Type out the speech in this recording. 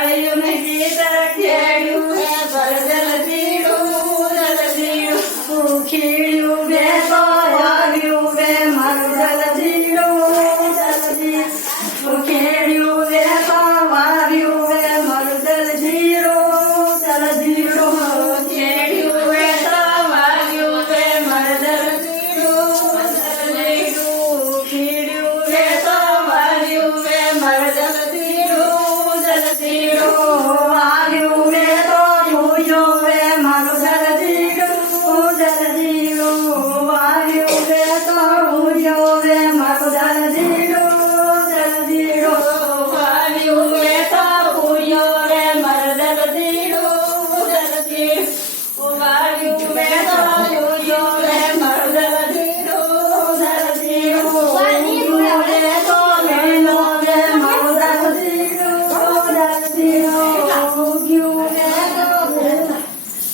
વાળ્યું ને ગીત ખેડ્યું ખીડ્યું બે તો વાગ્યું બે મારું જલજીડું ખેડ્યું બે તો